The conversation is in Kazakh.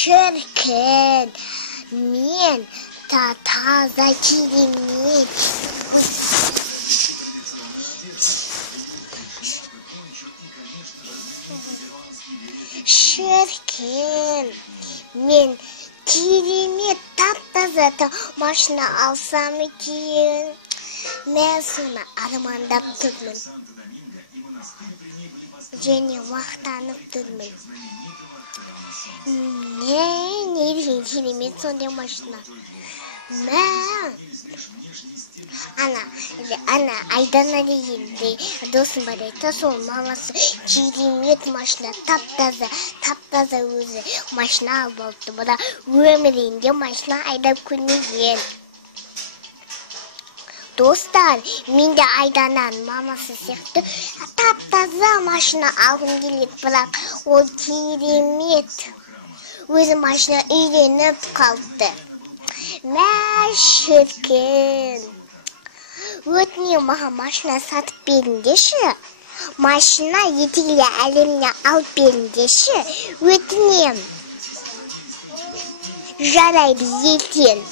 шіркін, мен таза керемет. Шіркін, мен керемет тап-таза машина алсам екен. Мен соны армандап тұрмын. Және мақтанып тұрмын. Не деген керемет сондай машина. Ана Айдана дегенде досым бар еді, сол мамасы керемет машина, тап-таза өзі машина алып алыпты. Бұда өмірінде машина айдап көрмеген. Достар, мен де Айдананың мамасы сияқты тап-таза машина алғым келеді, бірақ ол керемет. Өзі машина үйреніп қалды. Шіркін, өтінем маған машина сатып беріңдеші. Машина етейлі әлеміне алып беріңдеші. Өтінем. Жарайды, ертең.